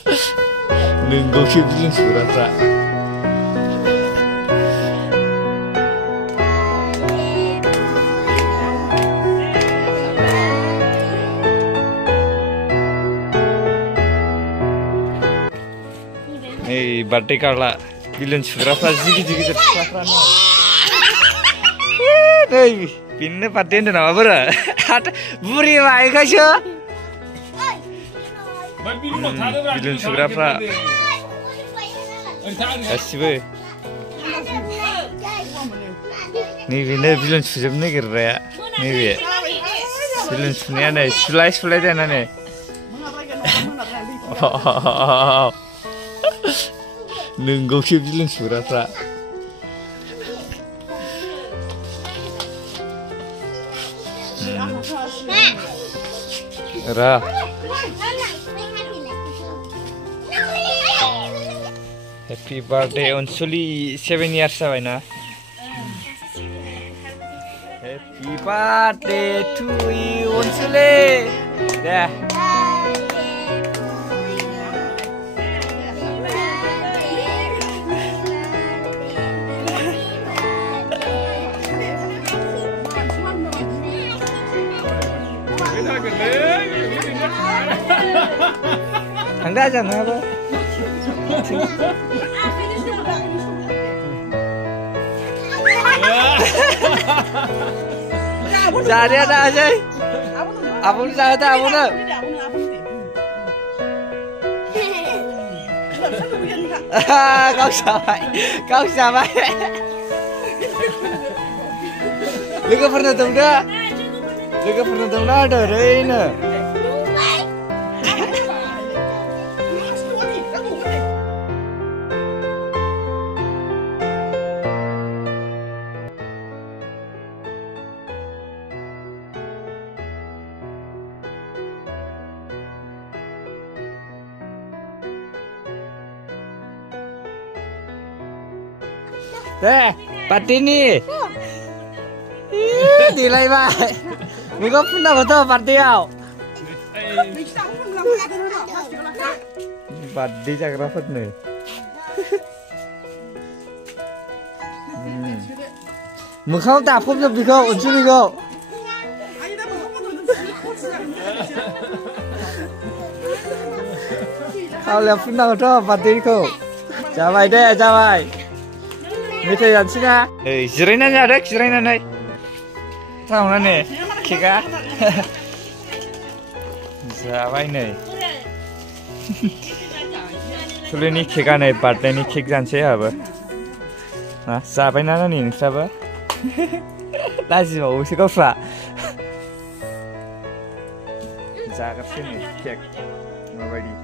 नोंगौसो बिजों सुग्राफ्रा नै बार्थडे कार्डला बिलुन सुग्राफ्रा जि गिदिर गिदिर फिसाफ्रानो नै बेनो बार्थडे होनदों नामा बोरो बुरि मायखायसो बिलुन सुग्राफ्रा गासिबो नैबेनो बिलुन सुजोबनो नागिरग्राया नैबे बिलुन सुनाया नै सुलाय जानानै नोंगौसो बिलुन सुग्राफ्रा ra happy birthday Unsuli 7 years जाबाय ना happy birthday to you Unsuli deh Anda jangan apa? Jadi ada aja. Abang saya tak abang nak. Kau sampai. Lega pernah tahu dah? Lega pernah tahu dah ada Reina. Deh, party ni. Dilai baik. Muka pernah betul party kau. Party cakap rapat ni. Muka tak pun jadi kau, unsur kau. Kau lihat pernah betul party kau. Cabai deh, cabai. Metai jangan sih jirainan ada, jirainan ada. Tahu mana? Keka. Zawai nih. Sulit nih keka nih, partai nih kek jangan sih apa? Nah, zawai nana nih, siapa? Lazim mau usik apa? Jaga sih nih kek, mau beli.